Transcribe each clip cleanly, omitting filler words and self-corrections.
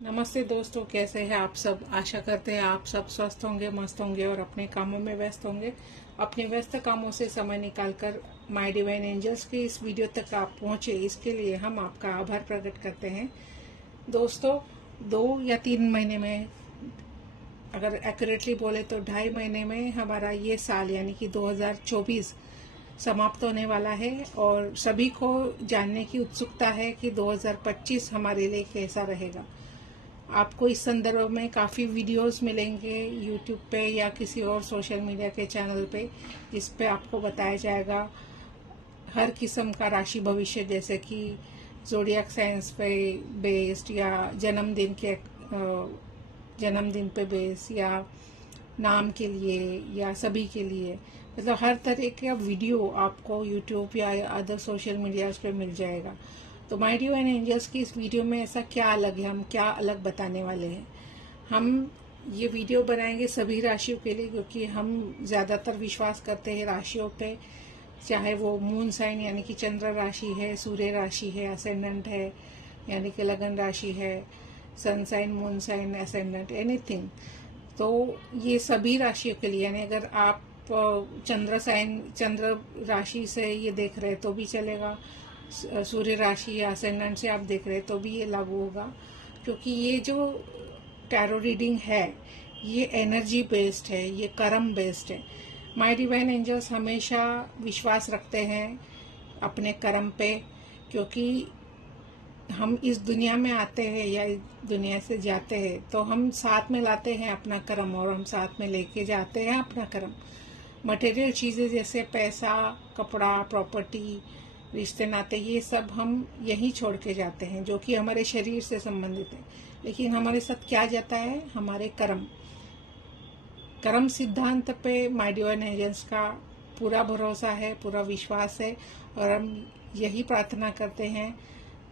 नमस्ते दोस्तों, कैसे हैं आप सब। आशा करते हैं आप सब स्वस्थ होंगे, मस्त होंगे और अपने कामों में व्यस्त होंगे। अपने व्यस्त कामों से समय निकालकर माय डिवाइन एंजल्स की इस वीडियो तक आप पहुंचे, इसके लिए हम आपका आभार प्रकट करते हैं। दोस्तों, 2 या 3 महीने में, अगर एक्यूरेटली बोले तो 2.5 महीने में हमारा ये साल यानी कि 2024 समाप्त होने वाला है और सभी को जानने की उत्सुकता है कि 2025 हमारे लिए कैसा रहेगा। आपको इस संदर्भ में काफ़ी वीडियोस मिलेंगे यूट्यूब पे या किसी और सोशल मीडिया के चैनल पे, जिस पे आपको बताया जाएगा हर किस्म का राशि भविष्य, जैसे कि ज़ोडिएक साइंस पे बेस्ड या जन्मदिन पे बेस्ड या नाम के लिए या सभी के लिए, मतलब हर तरह का वीडियो आपको यूट्यूब या अदर सोशल मीडियाज पे मिल जाएगा। तो माय डिवाइन एंजल्स की इस वीडियो में ऐसा क्या अलग है, हम क्या अलग बताने वाले हैं। हम ये वीडियो बनाएंगे सभी राशियों के लिए, क्योंकि हम ज़्यादातर विश्वास करते हैं राशियों पे, चाहे वो मून साइन यानी कि चंद्र राशि है, सूर्य राशि है, असेंडेंट है यानी कि लगन राशि है, sun sign, moon sign, ascendant, anything. तो ये सभी राशियों के लिए, यानी अगर आप चंद्र राशि से ये देख रहे तो भी चलेगा, सूर्य राशि या असेंडेंट से आप देख रहे तो भी ये लागू होगा, क्योंकि ये जो टैरो रीडिंग है ये एनर्जी बेस्ड है, ये कर्म बेस्ड है। माय डिवाइन एंजल्स हमेशा विश्वास रखते हैं अपने कर्म पे, क्योंकि हम इस दुनिया में आते हैं या इस दुनिया से जाते हैं तो हम साथ में लाते हैं अपना कर्म और हम साथ में लेके जाते हैं अपना कर्म। मटेरियल चीज़ें जैसे पैसा, कपड़ा, प्रॉपर्टी, रिश्ते नाते, ये सब हम यहीं छोड़ के जाते हैं जो कि हमारे शरीर से संबंधित है। लेकिन हमारे साथ क्या जाता है, हमारे कर्म सिद्धांत पे माय डिवाइन एंजल्स का पूरा भरोसा है, पूरा विश्वास है और हम यही प्रार्थना करते हैं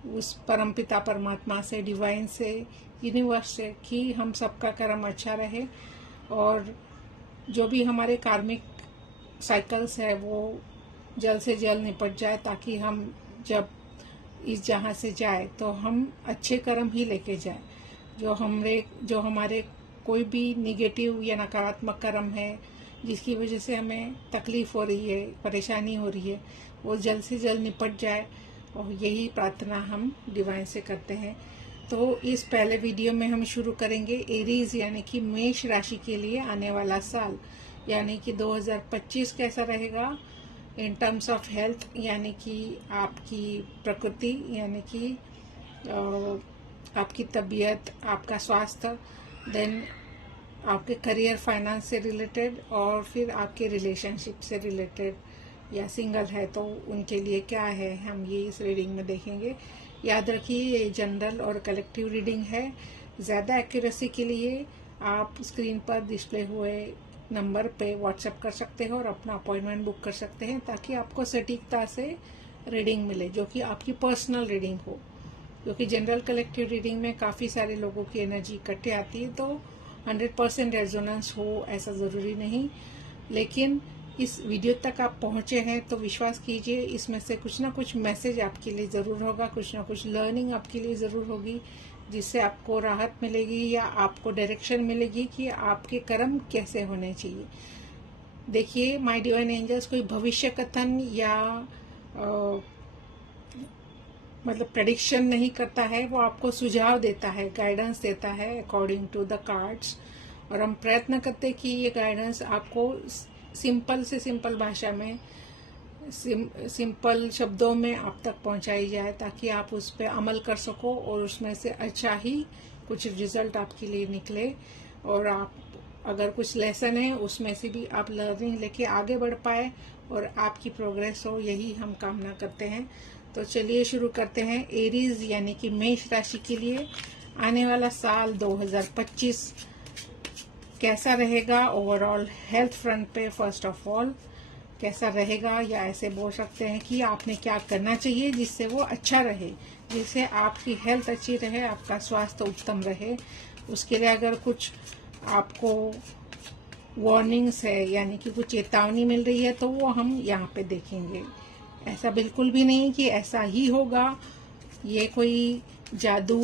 उस परमपिता परमात्मा से, डिवाइन से, यूनिवर्स से, कि हम सबका कर्म अच्छा रहे और जो भी हमारे कार्मिक साइकिल्स है वो जल्द से जल्द निपट जाए, ताकि हम जब इस जहाँ से जाए तो हम अच्छे कर्म ही लेके जाए। जो हमारे कोई भी निगेटिव या नकारात्मक कर्म है जिसकी वजह से हमें तकलीफ हो रही है, परेशानी हो रही है, वो जल्द से जल्द निपट जाए, और यही प्रार्थना हम डिवाइन से करते हैं। तो इस पहले वीडियो में हम शुरू करेंगे एरीज यानी कि मेष राशि के लिए आने वाला साल, यानी कि 2025 कैसा रहेगा इन टर्म्स ऑफ हेल्थ, यानी कि आपकी प्रकृति, यानी कि आपकी तबीयत, आपका स्वास्थ्य, देन आपके करियर, फाइनेंस से रिलेटेड, और फिर आपके रिलेशनशिप से रिलेटेड, या सिंगल है तो उनके लिए क्या है, हम ये इस रीडिंग में देखेंगे। याद रखिए ये जनरल और कलेक्टिव रीडिंग है। ज़्यादा एक्यूरेसी के लिए आप स्क्रीन पर डिस्प्ले हुए नंबर पे व्हाट्सएप कर सकते हो और अपना अपॉइंटमेंट बुक कर सकते हैं, ताकि आपको सटीकता से रीडिंग मिले, जो कि आपकी पर्सनल रीडिंग हो। क्योंकि जनरल कलेक्टिव रीडिंग में काफ़ी सारे लोगों की एनर्जी इकट्ठे आती है, तो 100% रेजोनेंस हो ऐसा ज़रूरी नहीं। लेकिन इस वीडियो तक आप पहुंचे हैं तो विश्वास कीजिए इसमें से कुछ ना कुछ मैसेज आपके लिए ज़रूर होगा, कुछ ना कुछ लर्निंग आपके लिए ज़रूर होगी, जिससे आपको राहत मिलेगी या आपको डायरेक्शन मिलेगी कि आपके कर्म कैसे होने चाहिए। देखिए, माय डिवाइन एंजल्स कोई भविष्य कथन या मतलब प्रेडिक्शन नहीं करता है, वो आपको सुझाव देता है, गाइडेंस देता है अकॉर्डिंग टू द कार्ड्स, और हम प्रयत्न करते हैं कि ये गाइडेंस आपको सिंपल से सिंपल भाषा में, सिंपल शब्दों में आप तक पहुंचाई जाए, ताकि आप उस पर अमल कर सको और उसमें से अच्छा ही कुछ रिजल्ट आपके लिए निकले, और आप अगर कुछ लेसन है उसमें से भी आप लर्निंग लेके आगे बढ़ पाए और आपकी प्रोग्रेस हो, यही हम कामना करते हैं। तो चलिए शुरू करते हैं। एरीज यानी कि मेष राशि के लिए आने वाला साल 2025 कैसा रहेगा ओवरऑल हेल्थ फ्रंट पे। फर्स्ट ऑफ ऑल कैसा रहेगा, या ऐसे बोल सकते हैं कि आपने क्या करना चाहिए जिससे वो अच्छा रहे, जिससे आपकी हेल्थ अच्छी रहे, आपका स्वास्थ्य उत्तम रहे। उसके लिए अगर कुछ आपको वार्निंग्स है यानी कि कुछ चेतावनी मिल रही है तो वो हम यहाँ पे देखेंगे। ऐसा बिल्कुल भी नहीं कि ऐसा ही होगा, ये कोई जादू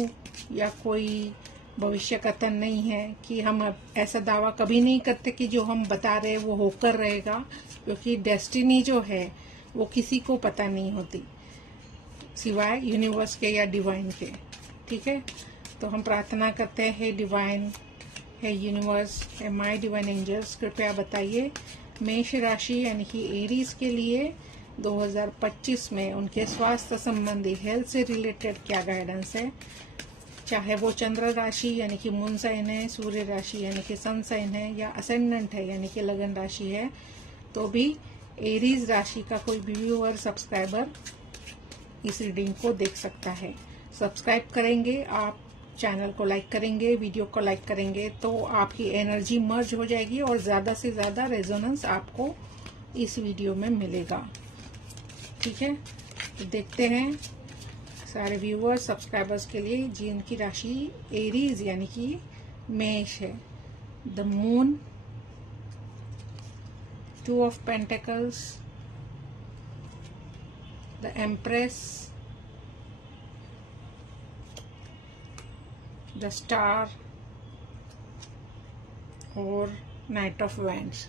या कोई भविष्य कथन नहीं है कि हम अब ऐसा दावा कभी नहीं करते कि जो हम बता रहे हैं वो होकर रहेगा, क्योंकि डेस्टिनी जो है वो किसी को पता नहीं होती सिवाय यूनिवर्स के या डिवाइन के। ठीक है, तो हम प्रार्थना करते हैं, डिवाइन है यूनिवर्स है माय डिवाइन एंजल्स, कृपया बताइए मेष राशि यानी कि एरीज के लिए 2025 में उनके स्वास्थ्य संबंधी हेल्थ से रिलेटेड क्या गाइडेंस है। चाहे वो चंद्र राशि यानी कि मून साइन है, सूर्य राशि यानी कि सन साइन है, या असेंडेंट है यानी कि लगन राशि है, तो भी एरीज राशि का कोई भी व्यूअर सब्सक्राइबर इस रीडिंग को देख सकता है। सब्सक्राइब करेंगे आप, चैनल को लाइक करेंगे, वीडियो को लाइक करेंगे, तो आपकी एनर्जी मर्ज हो जाएगी और ज़्यादा से ज़्यादा रेजोनेंस आपको इस वीडियो में मिलेगा। ठीक है, तो देखते हैं सारे व्यूअर्स सब्सक्राइबर्स के लिए जिनकी राशि एरीज यानी कि मेष है। The moon, 2 of pentacles, the empress, the star और knight of wands.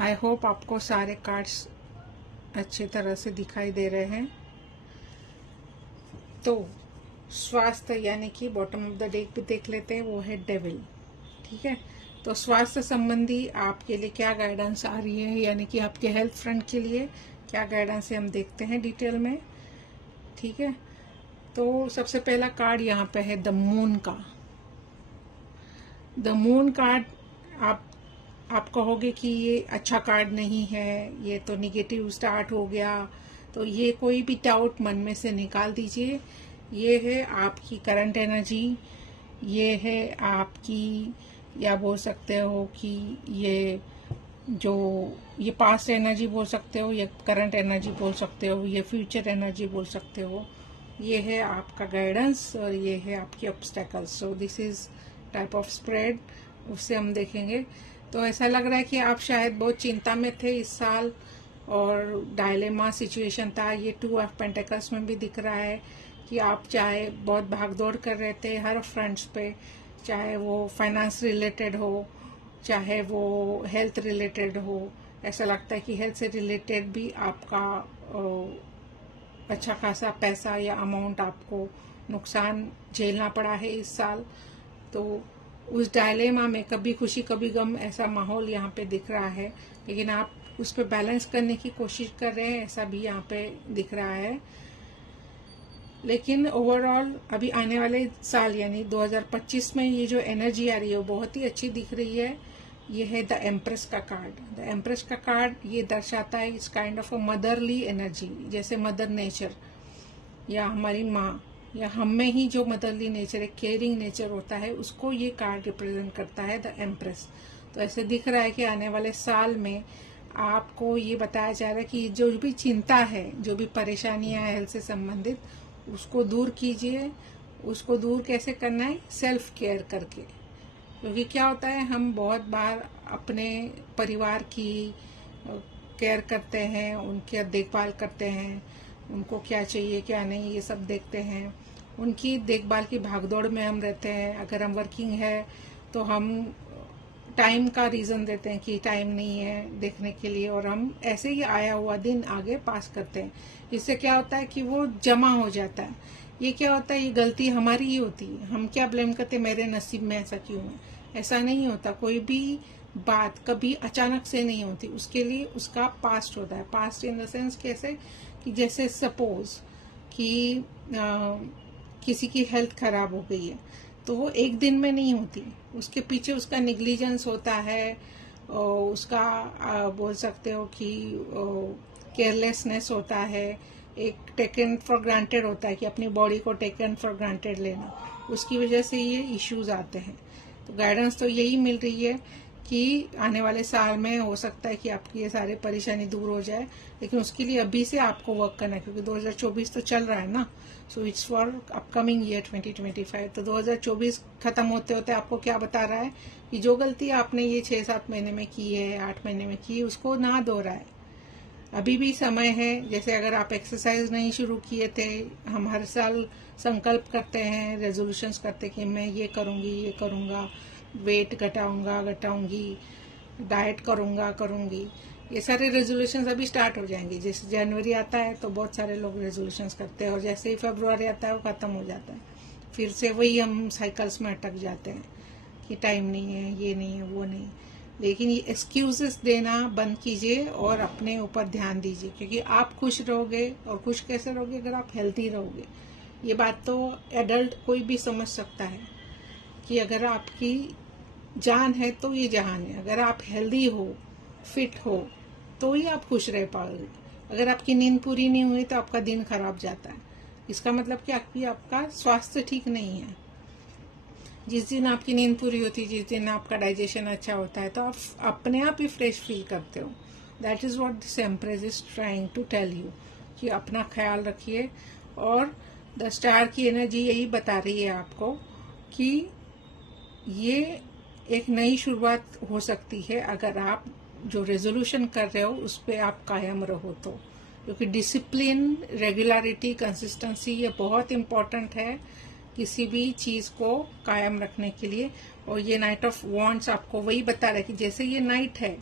I hope आपको सारे कार्ड्स अच्छी तरह से दिखाई दे रहे हैं। तो स्वास्थ्य यानी कि बॉटम ऑफ द डेक भी देख लेते हैं, वो है डेविल। ठीक है, तो स्वास्थ्य संबंधी आपके लिए क्या गाइडेंस आ रही है, यानी कि आपके हेल्थ फ्रंट के लिए क्या गाइडेंस है, हम देखते हैं डिटेल में। ठीक है, तो सबसे पहला कार्ड यहाँ पे है द मून का। द मून कार्ड आप कहोगे कि ये अच्छा कार्ड नहीं है, ये तो निगेटिव स्टार्ट हो गया, तो ये कोई भी डाउट मन में से निकाल दीजिए। ये है आपकी करंट एनर्जी, ये है आपकी, या बोल सकते हो कि ये पास्ट एनर्जी बोल सकते हो, ये करंट एनर्जी बोल सकते हो, ये फ्यूचर एनर्जी बोल सकते हो। ये है आपका गाइडेंस और ये है आपकी obstacles. So this is type of spread, उससे हम देखेंगे। तो ऐसा लग रहा है कि आप शायद बहुत चिंता में थे इस साल और डायलेमा सिचुएशन था। ये 2 ऑफ पेंटिकल्स में भी दिख रहा है कि आप चाहे बहुत भागदौड़ कर रहे थे हर फ्रंट्स पे, चाहे वो फाइनेंस रिलेटेड हो, चाहे वो हेल्थ रिलेटेड हो। ऐसा लगता है कि हेल्थ से रिलेटेड भी आपका अच्छा खासा पैसा या अमाउंट आपको नुकसान झेलना पड़ा है इस साल। तो उस डायलेमा में कभी खुशी कभी गम ऐसा माहौल यहाँ पे दिख रहा है, लेकिन आप उस पर बैलेंस करने की कोशिश कर रहे हैं, ऐसा भी यहाँ पे दिख रहा है। लेकिन ओवरऑल अभी आने वाले साल यानी 2025 में ये जो एनर्जी आ रही है वो बहुत ही अच्छी दिख रही है। ये है द एम्प्रेस का कार्ड। द एम्प्रेस का कार्ड ये दर्शाता है इस kind of a motherly energy, जैसे मदर नेचर या हमारी माँ या हम में ही जो मदरली नेचर है, केयरिंग नेचर होता है, उसको ये कार्ड रिप्रेजेंट करता है द एम्प्रेस। तो ऐसे दिख रहा है कि आने वाले साल में आपको ये बताया जा रहा है कि जो भी चिंता है, जो भी परेशानियां हैं हेल्थ से संबंधित, उसको दूर कीजिए। उसको दूर कैसे करना है? सेल्फ केयर करके। क्योंकि क्या होता है, हम बहुत बार अपने परिवार की केयर करते हैं, उनकी देखभाल करते हैं, उनको क्या चाहिए क्या नहीं ये सब देखते हैं, उनकी देखभाल की भागदौड़ में हम रहते हैं। अगर हम वर्किंग है तो हम टाइम का रीज़न देते हैं कि टाइम नहीं है देखने के लिए, और हम ऐसे ही आया हुआ दिन आगे पास करते हैं। इससे क्या होता है कि वो जमा हो जाता है। ये क्या होता है, ये गलती हमारी ही होती है। हम क्या ब्लेम करते, मेरे नसीब में ऐसा क्यों है। ऐसा नहीं होता, कोई भी बात कभी अचानक से नहीं होती, उसके लिए उसका पास्ट होता है। पास्ट इन द सेंस कैसे कि जैसे सपोज कि किसी की हेल्थ खराब हो गई है तो वो एक दिन में नहीं होती, उसके पीछे उसका निग्लिजेंस होता है, उसका बोल सकते हो कि केयरलेसनेस होता है, एक टेकन फॉर ग्रांटेड होता है कि अपनी बॉडी को टेकन फॉर ग्रांटेड लेना, उसकी वजह से ये इश्यूज आते हैं। तो गाइडेंस तो यही मिल रही है कि आने वाले साल में हो सकता है कि आपकी ये सारी परेशानी दूर हो जाए, लेकिन उसके लिए अभी से आपको वर्क करना है, क्योंकि 2024 तो चल रहा है ना। So it's for upcoming year 2025। तो 2024 खत्म होते होते आपको क्या बता रहा है कि जो गलती आपने ये 6-7 महीने में की है, 8 महीने में की, उसको ना दोहराए। अभी भी समय है। जैसे अगर आप एक्सरसाइज नहीं शुरू किए थे, हम हर साल संकल्प करते हैं, रेजोल्यूशंस करते हैं कि मैं ये करूँगी, ये करूँगा, वेट घटाऊंगी, डाइट करूँगी, ये सारे रेजोल्यूशंस अभी स्टार्ट हो जाएंगे। जैसे जनवरी आता है तो बहुत सारे लोग रेजोल्यूशंस करते हैं, और जैसे ही फरवरी आता है वो ख़त्म हो जाता है। फिर से वही हम साइकिल्स में अटक जाते हैं कि टाइम नहीं है, ये नहीं है, वो नहीं। लेकिन ये एक्सक्यूजेस देना बंद कीजिए और अपने ऊपर ध्यान दीजिए, क्योंकि आप खुश रहोगे। और खुश कैसे रहोगे? अगर आप हेल्दी रहोगे। ये बात तो एडल्ट कोई भी समझ सकता है कि अगर आपकी जान है तो ये जहान है। अगर आप हेल्दी हो, फिट हो, तो ही आप खुश रह पाओगे। अगर आपकी नींद पूरी नहीं हुई तो आपका दिन खराब जाता है। इसका मतलब कि आपका स्वास्थ्य ठीक नहीं है। जिस दिन आपकी नींद पूरी होती है, जिस दिन आपका डाइजेशन अच्छा होता है, तो आप अपने आप ही फ्रेश फील करते हो। That is what this empress is trying to tell you, कि अपना ख्याल रखिए। और द स्टार की एनर्जी यही बता रही है आपको कि ये एक नई शुरुआत हो सकती है अगर आप जो रेजोल्यूशन कर रहे हो उस पर आप कायम रहो तो। क्योंकि डिसिप्लिन, रेगुलरिटी, कंसिस्टेंसी ये बहुत इम्पोर्टेंट है किसी भी चीज़ को कायम रखने के लिए। और ये नाइट ऑफ वॉन्ड्स आपको वही बता रहा है कि जैसे ये नाइट है,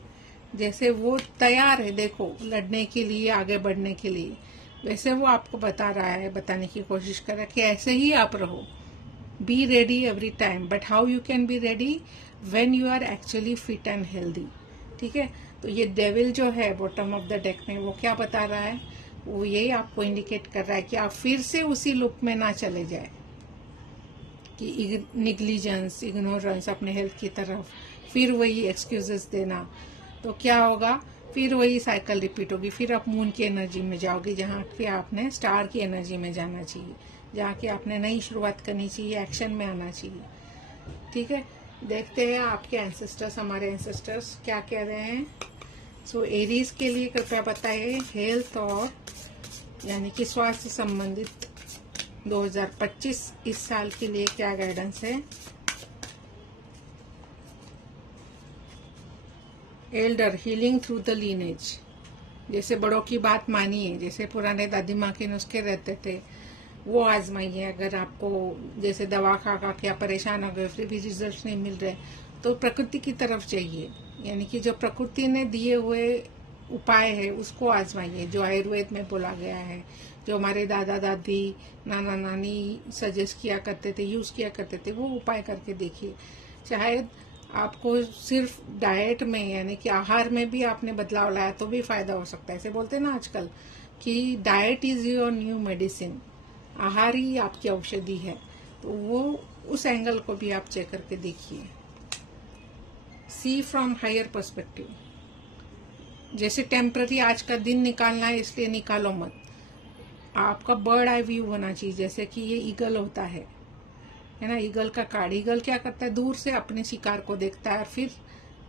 जैसे वो तैयार है देखो लड़ने के लिए, आगे बढ़ने के लिए, वैसे वो आपको बता रहा है, बताने की कोशिश कर रहा है कि ऐसे ही आप रहो। Be ready every time, but how you can be ready when you are actually fit and healthy. ठीक है, तो ये डेविल जो है बॉटम ऑफ द डेक में, वो क्या बता रहा है? वो यही आपको इंडिकेट कर रहा है कि आप फिर से उसी लूप में ना चले जाए कि निग्लिजेंस, इग्नोरेंस अपने हेल्थ की तरफ, फिर वही एक्सक्यूजेस देना। तो क्या होगा? फिर वही साइकिल रिपीट होगी। फिर आप मून की एनर्जी में जाओगे, जहाँ कि आपने स्टार की एनर्जी में जाना चाहिए, जहाँ कि आपने नई शुरुआत करनी चाहिए, एक्शन में आना चाहिए। ठीक है, देखते हैं आपके एंसेस्टर्स, हमारे एंसेस्टर्स क्या कह रहे हैं। सो एरीज के लिए कृपया बताइए हेल्थ और यानी कि स्वास्थ्य संबंधित 2025 इस साल के लिए क्या गाइडेंस है। Elder, healing through the lineage, जैसे बड़ों की बात मानिए, जैसे पुराने दादी माँ के नुस्खे रहते थे वो आजमाइए। अगर आपको जैसे दवा खा खा के आप परेशान हो गए, फिर भी रिजल्ट नहीं मिल रहे, तो प्रकृति की तरफ जाइए, यानी कि जो प्रकृति ने दिए हुए उपाय है उसको आजमाइए, जो आयुर्वेद में बोला गया है, जो हमारे दादा दादी, नाना नानी सजेस्ट किया करते थे, यूज़ किया करते थे, वो उपाय करके देखिए। शायद आपको सिर्फ डाइट में यानी कि आहार में भी आपने बदलाव लाया तो भी फायदा हो सकता है। ऐसे बोलते हैं ना आजकल कि diet is your new medicine, आहार ही आपकी औषधि है। तो वो उस एंगल को भी आप चेक करके देखिए। सी फ्रॉम हायर पर्सपेक्टिव, जैसे टेम्पररी आज का दिन निकालना है इसलिए निकालो मत। आपका बर्ड आई व्यू होना चाहिए, जैसे कि ये ईगल होता है ना, ईगल का कार्ड। ईगल क्या करता है? दूर से अपने शिकार को देखता है और फिर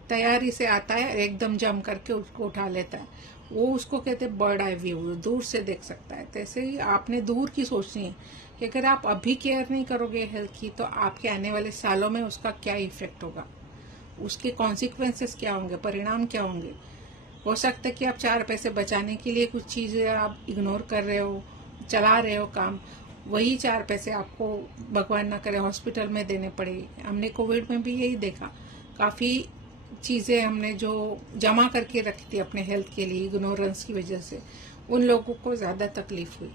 तैयारी से आता है, एकदम जम करके उसको उठा लेता है। वो उसको कहते हैं बर्ड आई व्यू, दूर से देख सकता है। तैसे ही आपने दूर की सोचनी है कि अगर आप अभी केयर नहीं करोगे हेल्थ की तो आपके आने वाले सालों में उसका क्या इफेक्ट होगा, उसके कॉन्सिक्वेंसेस क्या होंगे, परिणाम क्या होंगे। हो सकता है कि आप 4 पैसे बचाने के लिए कुछ चीजें आप इग्नोर कर रहे हो, चला रहे हो काम, वही 4 पैसे आपको भगवान ना करे हॉस्पिटल में देने पड़े। हमने कोविड में भी यही देखा, काफी चीजें हमने जो जमा करके रखी थी अपने हेल्थ के लिए, इग्नोरेंस की वजह से उन लोगों को ज्यादा तकलीफ हुई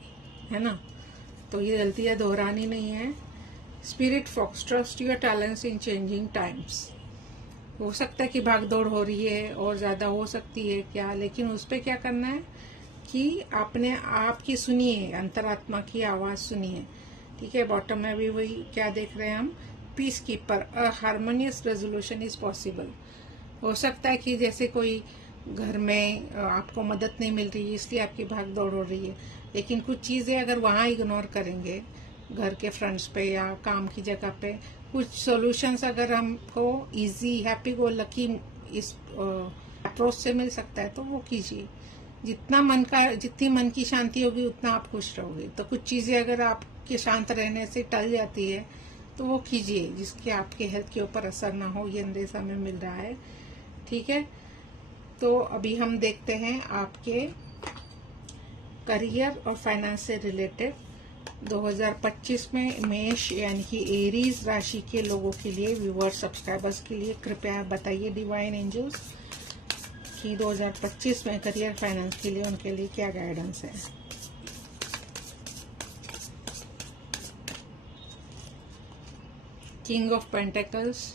है ना। तो ये गलतियां दोहरानी नहीं है। Spirit fox, trust your talents in changing times. हो सकता है कि भाग दौड़ हो रही है और ज्यादा हो सकती है क्या, लेकिन उस पर क्या करना है कि आपने आपकी सुनिए, अंतरात्मा की आवाज सुनिए। ठीक है, बॉटम में भी वही क्या देख रहे हैं हम, piece keeper, a harmonious resolution is possible. हो सकता है कि जैसे कोई घर में आपको मदद नहीं मिल रही है इसलिए आपकी भाग दौड़ हो रही है, लेकिन कुछ चीजें अगर वहां इग्नोर करेंगे, घर के फ्रंट्स पे या काम की जगह पे, कुछ सॉल्यूशंस अगर हमको इजी, हैप्पी गो लकी इस अप्रोच से मिल सकता है तो वो कीजिए। जितनी मन की शांति होगी उतना आप खुश रहोगे। तो कुछ चीजें अगर आपके शांत रहने से टल जाती है तो वो कीजिए जिसके आपके हेल्थ के ऊपर असर ना हो, ये अंदेश हमें मिल रहा है। ठीक है, तो अभी हम देखते हैं आपके करियर और फाइनेंस से रिलेटेड 2025 में मेष यानी कि एरीज राशि के लोगों के लिए, व्यूअर सब्सक्राइबर्स के लिए कृपया बताइए डिवाइन एंजल्स कि 2025 में करियर फाइनेंस के लिए उनके लिए क्या गाइडेंस है। King of pentacles,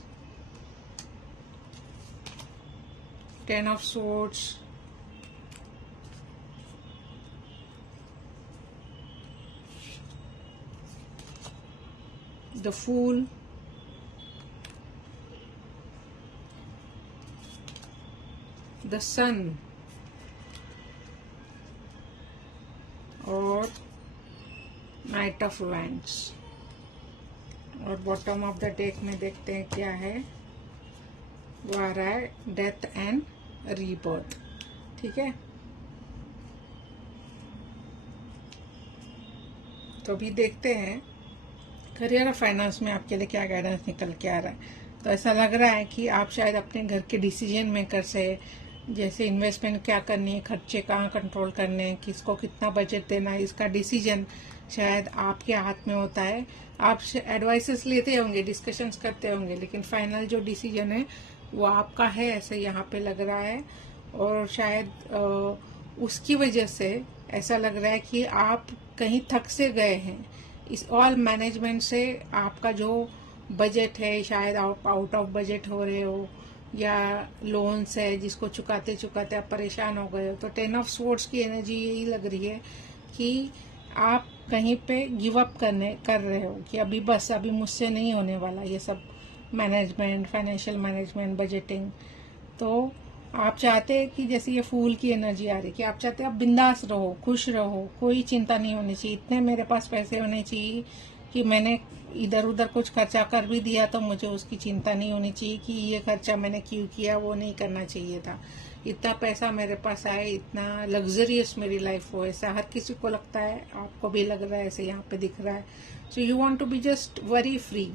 10 of swords, the Fool, the Sun और Knight of Wands। और बॉटम ऑफ द डेक में देखते हैं क्या है, वो आ रहा है डेथ एंड रीबर्थ। ठीक है, तो अभी देखते हैं करियर और फाइनेंस में आपके लिए क्या गाइडेंस निकल के आ रहा है। तो ऐसा लग रहा है कि आप शायद अपने घर के डिसीजन मेकर से, जैसे इन्वेस्टमेंट क्या करनी है, खर्चे कहाँ कंट्रोल करने हैं, किसको कितना बजट देना है, इसका डिसीजन शायद आपके हाथ में होता है। आप एडवाइसेस लेते होंगे, डिस्कशंस करते होंगे, लेकिन फाइनल जो डिसीजन है वो आपका है, ऐसे यहाँ पे लग रहा है। और शायद उसकी वजह से ऐसा लग रहा है कि आप कहीं थक से गए हैं। इस ऑल मैनेजमेंट से आपका जो बजट है, शायद आप आउट ऑफ बजट हो रहे हो, या लोन्स है जिसको चुकाते चुकाते आप परेशान हो गए हो। तो 10 ऑफ स्वॉर्ड्स की एनर्जी यही लग रही है कि आप कहीं पे गिव अप कर रहे हो कि अभी बस, अभी मुझसे नहीं होने वाला ये सब मैनेजमेंट, फाइनेंशियल मैनेजमेंट, बजटिंग। तो आप चाहते हैं कि जैसे ये फूल की एनर्जी आ रही है कि आप चाहते हैं आप बिंदास रहो, खुश रहो, कोई चिंता नहीं होनी चाहिए। इतने मेरे पास पैसे होने चाहिए कि मैंने इधर उधर कुछ खर्चा कर भी दिया तो मुझे उसकी चिंता नहीं होनी चाहिए कि ये खर्चा मैंने क्यों किया, वो नहीं करना चाहिए था। इतना पैसा मेरे पास आए, इतना लग्जरियस मेरी लाइफ हो, ऐसा हर किसी को लगता है, आपको भी लग रहा है, ऐसे यहाँ पे दिख रहा है। So you want to be just very free.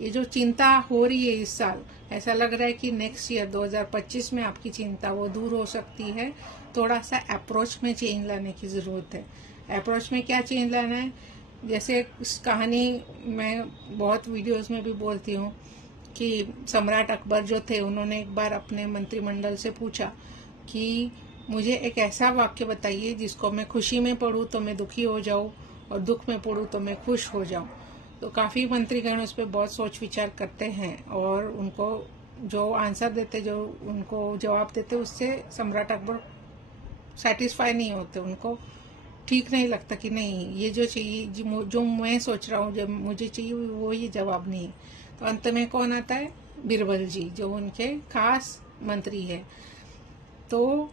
ये जो चिंता हो रही है इस साल, ऐसा लग रहा है कि नेक्स्ट ईयर 2025 में आपकी चिंता वो दूर हो सकती है। थोड़ा सा अप्रोच में चेंज लाने की जरूरत है। अप्रोच में क्या चेंज लाना है, जैसे इस कहानी मैं बहुत वीडियोस में भी बोलती हूँ कि सम्राट अकबर जो थे, उन्होंने एक बार अपने मंत्रिमंडल से पूछा कि मुझे एक ऐसा वाक्य बताइए जिसको मैं खुशी में पढ़ूं तो मैं दुखी हो जाऊं और दुख में पढ़ूं तो मैं खुश हो जाऊं। तो काफी मंत्रीगण उस पर बहुत सोच विचार करते हैं और उनको जो आंसर देते, जो उनको जवाब देते, उससे सम्राट अकबर सेटिस्फाई नहीं होते। उनको ठीक नहीं लगता कि नहीं, ये जो चाहिए, जो मैं सोच रहा हूँ, जब मुझे चाहिए वो ये जवाब नहीं है। तो अंत में कौन आता है, बीरबल जी, जो उनके खास मंत्री है। तो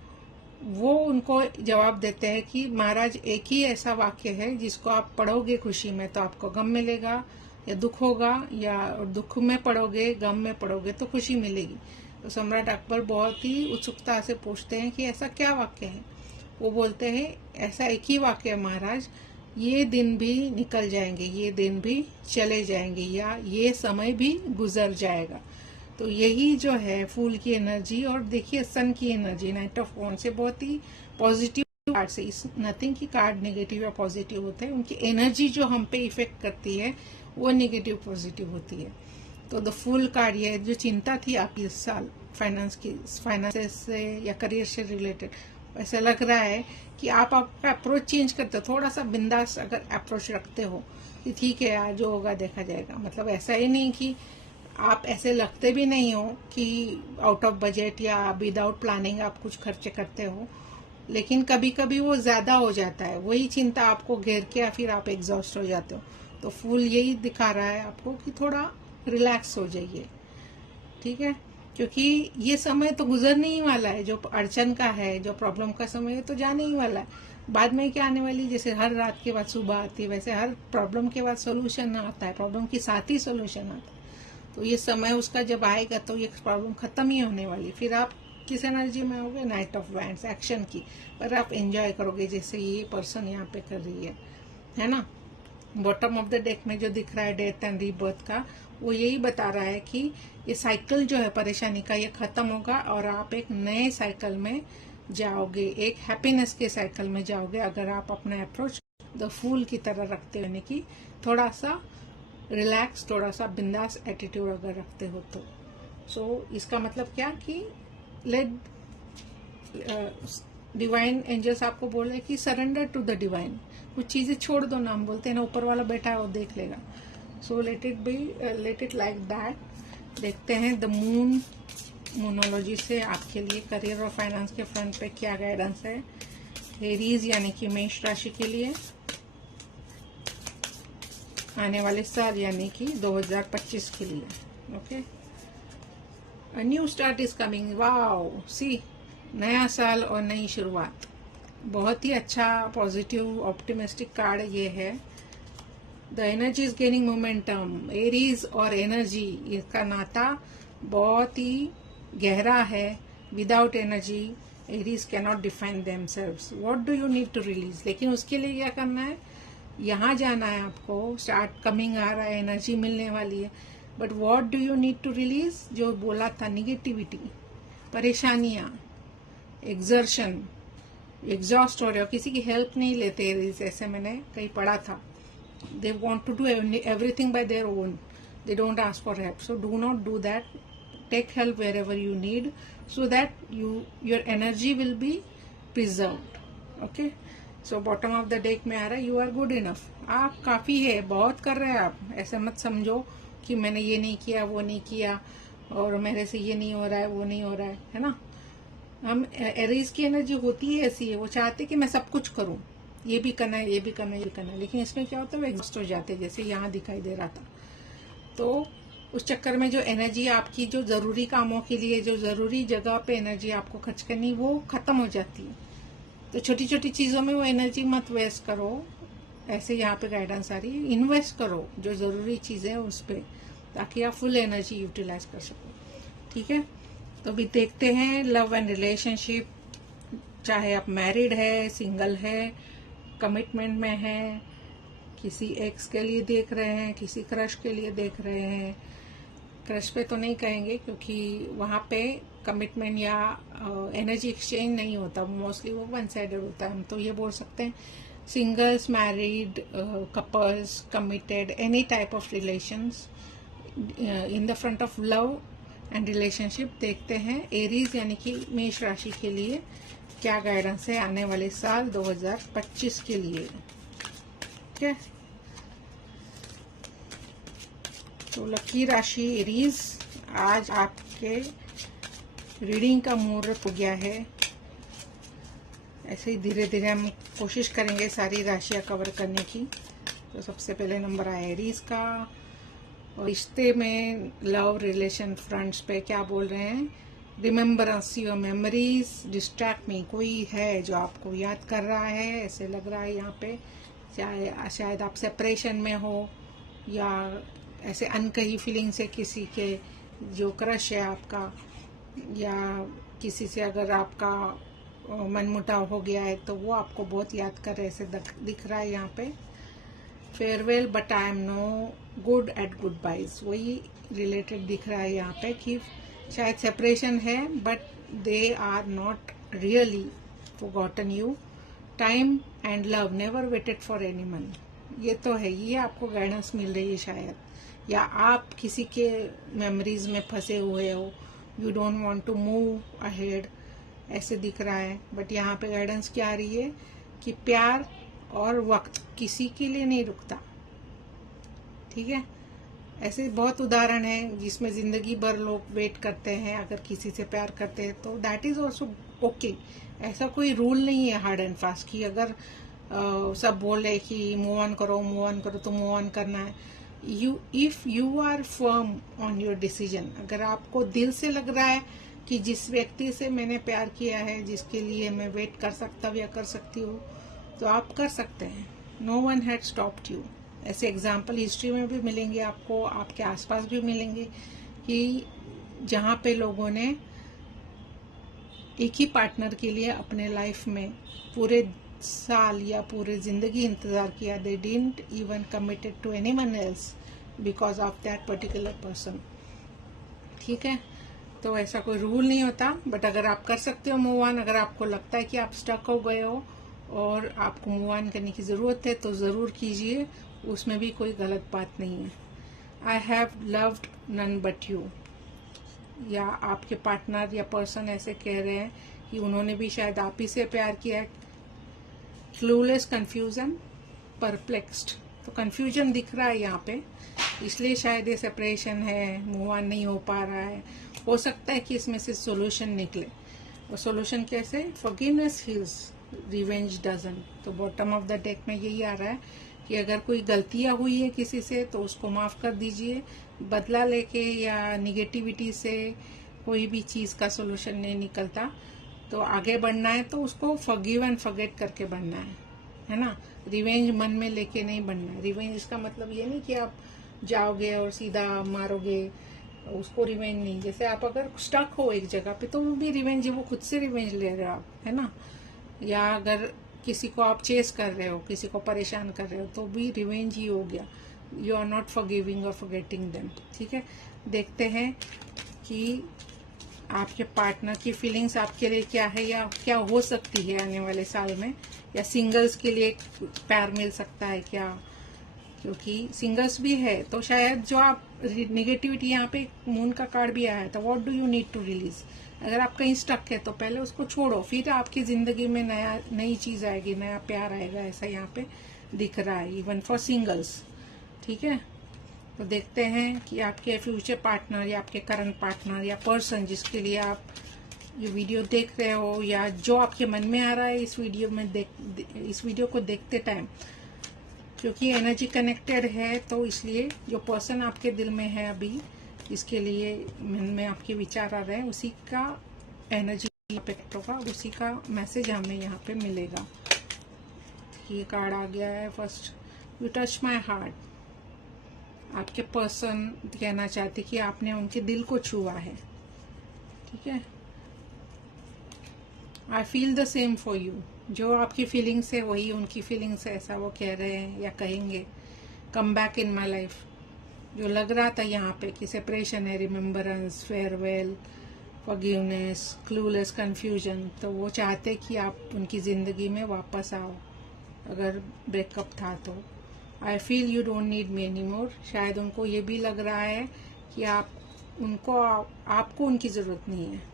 वो उनको जवाब देते हैं कि महाराज, एक ही ऐसा वाक्य है जिसको आप पढ़ोगे खुशी में तो आपको गम मिलेगा, या दुख होगा, या दुख में पढ़ोगे, गम में पढ़ोगे तो खुशी मिलेगी। तो सम्राट अकबर बहुत ही उत्सुकता से पूछते हैं कि ऐसा क्या वाक्य है। वो बोलते हैं ऐसा एक ही वाक्य है महाराज, ये दिन भी निकल जाएंगे, ये दिन भी चले जाएंगे, या ये समय भी गुजर जाएगा। तो यही जो है फूल की एनर्जी, और देखिए सन की एनर्जी, नाइट ऑफ वॉन्ड से बहुत ही पॉजिटिव कार्ड से, इस नथिंग की कार्ड नेगेटिव या पॉजिटिव होते हैं, उनकी एनर्जी जो हम पे इफेक्ट करती है वो नेगेटिव पॉजिटिव होती है। तो द फूल कार्ड, ये जो चिंता थी आपकी इस साल फाइनेंस से या करियर से रिलेटेड, ऐसा लग रहा है कि आप आपका अप्रोच चेंज करते हो, थोड़ा सा बिंदास अगर अप्रोच रखते हो कि ठीक है यार, जो होगा देखा जाएगा। मतलब ऐसा ही नहीं कि आप ऐसे लगते भी नहीं हो कि आउट ऑफ बजट या विदाउट प्लानिंग आप कुछ खर्चे करते हो, लेकिन कभी कभी वो ज्यादा हो जाता है, वही चिंता आपको घेर के, या फिर आप एग्जॉस्ट हो जाते हो। तो फूल यही दिखा रहा है आपको कि थोड़ा रिलैक्स हो जाइए, ठीक है, क्योंकि ये समय तो गुजरने ही वाला है। जो अड़चन का है, जो प्रॉब्लम का समय है, तो जाने ही वाला है। बाद में क्या आने वाली, जैसे हर रात के बाद सुबह आती है, वैसे हर प्रॉब्लम के बाद सोल्यूशन आता है, प्रॉब्लम के साथ ही सोल्यूशन आता है। तो ये समय उसका जब आएगा तो ये प्रॉब्लम खत्म ही होने वाली। फिर आप किस एनर्जी में होगे, नाइट ऑफ वैंड्स, एक्शन की, पर आप एंजॉय करोगे जैसे ये पर्सन यहाँ पे कर रही है ना। बॉटम ऑफ द डेक में जो दिख रहा है डेथ एंड रीबर्थ का, वो यही बता रहा है कि ये साइकिल जो है परेशानी का, ये खत्म होगा और आप एक नए साइकिल में जाओगे, एक हैप्पीनेस के साइकिल में जाओगे, अगर आप अपना अप्रोच द फूल की तरह रखते हो, यानी कि थोड़ा सा रिलैक्स, थोड़ा सा बिंदास एटीट्यूड अगर रखते हो तो सो इसका मतलब क्या कि लेट डिवाइन एंजल्स आपको बोल रहे हैं कि सरेंडर टू द डिवाइन, कुछ चीजें छोड़ दो ना, हम बोलते हैं ना ऊपर वाला बैठा है वो देख लेगा। So let it like that. देखते हैं द मून मोनोलॉजी से आपके लिए करियर और फाइनेंस के फ्रंट पे क्या गाइडेंस है। एरीज यानी कि मेष राशि के लिए आने वाले साल यानी कि 2025 के लिए। Okay, a new start is coming. Wow, see, नया साल और नई शुरुआत, बहुत ही अच्छा पॉजिटिव ऑप्टिमिस्टिक कार्ड ये है। The energy is gaining momentum. Aries और एनर्जी, इसका नाता बहुत ही गहरा है। Without energy Aries can not define themselves. What do you need to release, लेकिन उसके लिए क्या करना है, यहाँ जाना है आपको। स्टार्ट कमिंग आ रहा है, एनर्जी मिलने वाली है, but what do you need to release, जो बोला था निगेटिविटी, परेशानियां, एग्जर्शन, एग्जॉस्ट हो रहे हो, किसी की हेल्प नहीं लेते एरीज, ऐसे मैंने कहीं पढ़ा था। They want to do everything by their own, they don't ask for help, so do not do that. Take help wherever you need so that your energy will be preserved. Okay, so bottom of the deck में आ रहा है you are good enough. आप काफी है, बहुत कर रहे हैं आप। ऐसे मत समझो कि मैंने ये नहीं किया, वो नहीं किया, और मेरे से ये नहीं हो रहा है, वो नहीं हो रहा है ना। हम एरीज की एनर्जी होती है ऐसी है, वो चाहते कि मैं सब कुछ करूं, ये भी करना है, ये भी करना है, ये भी करना है, लेकिन इसमें क्या होता है वो एग्जॉस्ट हो जाते हैं, जैसे यहाँ दिखाई दे रहा था। तो उस चक्कर में जो एनर्जी आपकी जो जरूरी कामों के लिए, जो जरूरी जगह पे एनर्जी आपको खर्च करनी, वो खत्म हो जाती है। तो छोटी छोटी चीजों में वो एनर्जी मत वेस्ट करो। ऐसे यहाँ पे गाइडेंस आ रही है, इन्वेस्ट करो जो जरूरी चीजें हैं उस पर, ताकि आप फुल एनर्जी यूटिलाइज कर सको। ठीक है, तो अभी देखते हैं लव एंड रिलेशनशिप। चाहे आप मैरिड है, सिंगल है, कमिटमेंट में है, किसी एक्स के लिए देख रहे हैं, किसी क्रश के लिए देख रहे हैं। क्रश पे तो नहीं कहेंगे क्योंकि वहां पे कमिटमेंट या एनर्जी एक्सचेंज नहीं होता, मोस्टली वो वन साइडेड होता है। हम तो ये बोल सकते हैं singles, married, couples, committed, any type of relations in the front of love and relationship. देखते हैं एरीज यानी कि मेष राशि के लिए क्या गाइडेंस है आने वाले साल 2025 के लिए। ठीक है, तो लकी राशि एरीज, आज आपके रीडिंग का मुहूर्त हो गया है। ऐसे ही धीरे धीरे हम कोशिश करेंगे सारी राशियां कवर करने की। तो सबसे पहले नंबर आया एरीज का, और रिश्ते में लव रिलेशन फ्रंट्स पे क्या बोल रहे हैं। रिमेम्बरेंस योर मेमोरीज, डिस्ट्रैक्ट मी, कोई है जो आपको याद कर रहा है, ऐसे लग रहा है यहाँ पे। चाहे शायद आप सेपरेशन में हो, या ऐसे अनकही फीलिंग से किसी के जो क्रश है आपका, या किसी से अगर आपका मनमुटाव हो गया है तो वो आपको बहुत याद कर रहे, ऐसे दिख रहा है यहाँ पे। Farewell but I am no good at goodbyes, वही रिलेटेड दिख रहा है यहाँ पे कि शायद सेपरेशन है but they are not really forgotten you. Time and love never waited for anyone, ये तो है, ये आपको गाइडेंस मिल रही है शायद। या आप किसी के मेमोरीज में फंसे हुए हो, you don't want to move ahead, ऐसे दिख रहा है। बट यहाँ पे गाइडेंस क्या आ रही है कि प्यार और वक्त किसी के लिए नहीं रुकता। ठीक है, ऐसे बहुत उदाहरण है जिसमें जिंदगी भर लोग वेट करते हैं अगर किसी से प्यार करते हैं, तो दैट इज ऑल्सो ओके। ऐसा कोई रूल नहीं है हार्ड एंड फास्ट कि अगर सब बोल रहे कि मूव ऑन करो तो मूव ऑन करना है। If you are firm on your decision, अगर आपको दिल से लग रहा है कि जिस व्यक्ति से मैंने प्यार किया है, जिसके लिए मैं वेट कर सकता हूँ या कर सकती हूँ, तो आप कर सकते हैं। No one had stopped you. ऐसे एग्जाम्पल हिस्ट्री में भी मिलेंगे आपको, आपके आसपास भी मिलेंगे कि जहाँ पे लोगों ने एक ही पार्टनर के लिए अपने लाइफ में पूरे साल या पूरे जिंदगी इंतजार किया। They didn't even committed to anyone else because of that particular person. ठीक है, तो ऐसा कोई रूल नहीं होता, बट अगर आप कर सकते हो मूव ऑन, अगर आपको लगता है कि आप स्टक हो गए हो और आपको मूव ऑन करने की ज़रूरत है तो ज़रूर कीजिए, उसमें भी कोई गलत बात नहीं है। I have loved none but you, या आपके पार्टनर या पर्सन ऐसे कह रहे हैं कि उन्होंने भी शायद आप ही से प्यार किया। क्लूलेस, कंफ्यूजन, परप्लेक्स्ड, तो कंफ्यूजन दिख रहा है यहाँ पे, इसलिए शायद ये सेपरेशन है, मूव ऑन नहीं हो पा रहा है। हो सकता है कि इसमें से सॉल्यूशन निकले, और सॉल्यूशन कैसे? Forgiveness heels, revenge doesn't. तो बॉटम ऑफ द डेक में यही आ रहा है कि अगर कोई गलतियां हुई है किसी से तो उसको माफ कर दीजिए। बदला लेके या निगेटिविटी से कोई भी चीज का सॉल्यूशन नहीं निकलता, तो आगे बढ़ना है तो उसको फॉरगिव एंड फॉरगेट करके बढ़ना है ना। रिवेंज मन में लेके नहीं बढ़ना है। रिवेंज इसका मतलब ये नहीं कि आप जाओगे और सीधा मारोगे, उसको रिवेंज नहीं। जैसे आप अगर स्टक हो एक जगह पे तो वो भी रिवेंज है, वो खुद से रिवेंज ले रहे हो आप, है ना। या अगर किसी को आप चेस कर रहे हो, किसी को परेशान कर रहे हो, तो भी रिवेंज ही हो गया। यू आर नॉट फॉरगिविंग और फॉरगेटिंग देम। ठीक है, देखते हैं कि आपके पार्टनर की फीलिंग्स आपके लिए क्या है या क्या हो सकती है आने वाले साल में, या सिंगल्स के लिए प्यार मिल सकता है क्या, क्योंकि सिंगल्स भी है तो शायद जो आप निगेटिविटी, यहाँ पे मून का कार्ड भी आया था, what do you need to release. अगर आप कहीं स्टक है तो पहले उसको छोड़ो, फिर आपकी जिंदगी में नई चीज आएगी, नया प्यार आएगा, ऐसा यहाँ पे दिख रहा है, इवन फॉर सिंगल्स। ठीक है, तो देखते हैं कि आपके फ्यूचर पार्टनर या आपके करंट पार्टनर या पर्सन जिसके लिए आप ये वीडियो देख रहे हो, या जो आपके मन में आ रहा है इस वीडियो में इस वीडियो को देखते टाइम, क्योंकि एनर्जी कनेक्टेड है, तो इसलिए जो पर्सन आपके दिल में है अभी, इसके लिए मन में आपके विचार आ रहे हैं, उसी का एनर्जी इफेक्ट होगा, उसी का मैसेज हमें यहाँ पे मिलेगा। ये कार्ड आ गया है first, you touch my heart. आपके पर्सन कहना चाहते कि आपने उनके दिल को छुआ है। ठीक है, I feel the same for you. जो आपकी फीलिंग्स है वही उनकी फीलिंग्स है, ऐसा वो कह रहे हैं या कहेंगे। Come back in my life, जो लग रहा था यहाँ पे कि सेपरेशन है, remembrance, farewell, forgiveness, clueless, confusion, तो वो चाहते कि आप उनकी जिंदगी में वापस आओ अगर ब्रेकअप था तो। I feel you don't need me any more, शायद उनको ये भी लग रहा है कि आपको उनकी जरूरत नहीं है।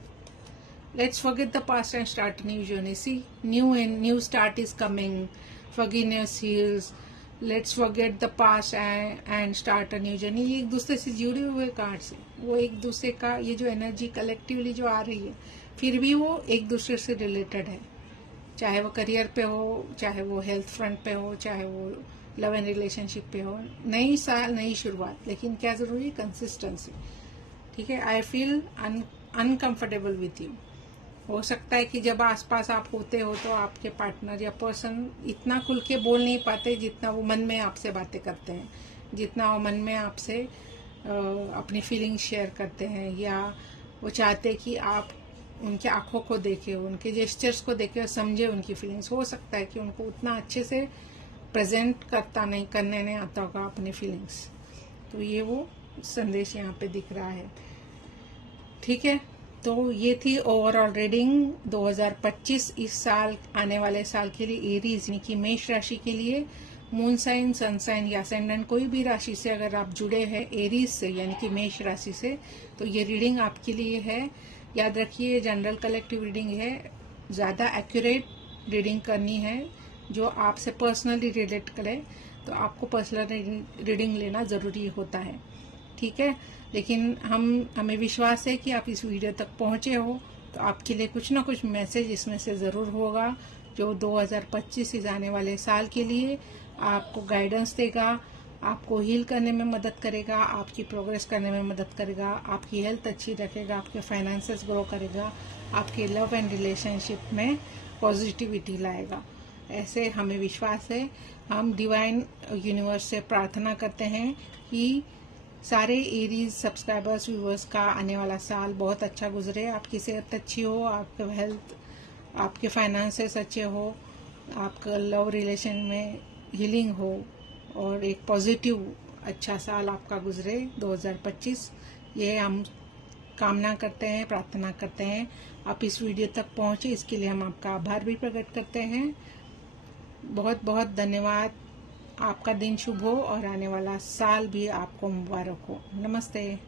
Let's forget the past and start new journey. See, new start is coming, forgiveness heals, let's forget the past and start a new journey. ये एक दूसरे से जुड़े हुए कार्ड से, वो एक दूसरे का ये जो एनर्जी कलेक्टिवली जो आ रही है, फिर भी वो एक दूसरे से रिलेटेड है, चाहे वो करियर पे हो, चाहे वो हेल्थ फ्रंट पे हो, चाहे वो लव एंड रिलेशनशिप पे हो। नई साल, नई शुरुआत, लेकिन क्या जरूरी है? कंसिस्टेंसी। ठीक है, I feel uncomfortable with you. हो सकता है कि जब आसपास आप होते हो तो आपके पार्टनर या पर्सन इतना खुल के बोल नहीं पाते जितना वो मन में आपसे बातें करते हैं, जितना वो मन में आपसे अपनी फीलिंग्स शेयर करते हैं, या वो चाहते कि आप उनकी आंखों को देखे, उनके जेस्चर्स को देखे और समझे उनकी फीलिंग्स। हो सकता है कि उनको उतना अच्छे से प्रेजेंट करने नहीं आता होगा अपनी फीलिंग्स, तो ये वो संदेश यहाँ पे दिख रहा है। ठीक है, तो ये थी ओवरऑल रीडिंग 2025 इस साल, आने वाले साल के लिए एरीज यानी कि मेष राशि के लिए। मून साइन, सन साइन या असेंडेंट कोई भी राशि से अगर आप जुड़े हैं एरीज से यानी कि मेष राशि से, तो ये रीडिंग आपके लिए है। याद रखिए, जनरल कलेक्टिव रीडिंग है, ज्यादा एक्यूरेट रीडिंग करनी है जो आपसे पर्सनली रिलेट करे, तो आपको पर्सनल रीडिंग लेना जरूरी होता है। ठीक है, लेकिन हमें विश्वास है कि आप इस वीडियो तक पहुंचे हो तो आपके लिए कुछ ना कुछ मैसेज इसमें से जरूर होगा, जो 2025 इस आने वाले साल के लिए आपको गाइडेंस देगा, आपको हील करने में मदद करेगा, आपकी प्रोग्रेस करने में मदद करेगा, आपकी हेल्थ अच्छी रखेगा, आपके फाइनेंसेस ग्रो करेगा, आपके लव एंड रिलेशनशिप में पॉजिटिविटी लाएगा, ऐसे हमें विश्वास है। हम डिवाइन यूनिवर्स से प्रार्थना करते हैं कि सारे एरीज सब्सक्राइबर्स, व्यूवर्स का आने वाला साल बहुत अच्छा गुजरे, आपकी सेहत अच्छी हो, आपका हेल्थ, आपके फाइनेंसेस अच्छे हो, आपका लव रिलेशन में हीलिंग हो, और एक पॉजिटिव अच्छा साल आपका गुजरे 2025, ये हम कामना करते हैं, प्रार्थना करते हैं। आप इस वीडियो तक पहुंचे इसके लिए हम आपका आभार भी प्रकट करते हैं। बहुत बहुत धन्यवाद। आपका दिन शुभ हो और आने वाला साल भी आपको मुबारक हो। नमस्ते।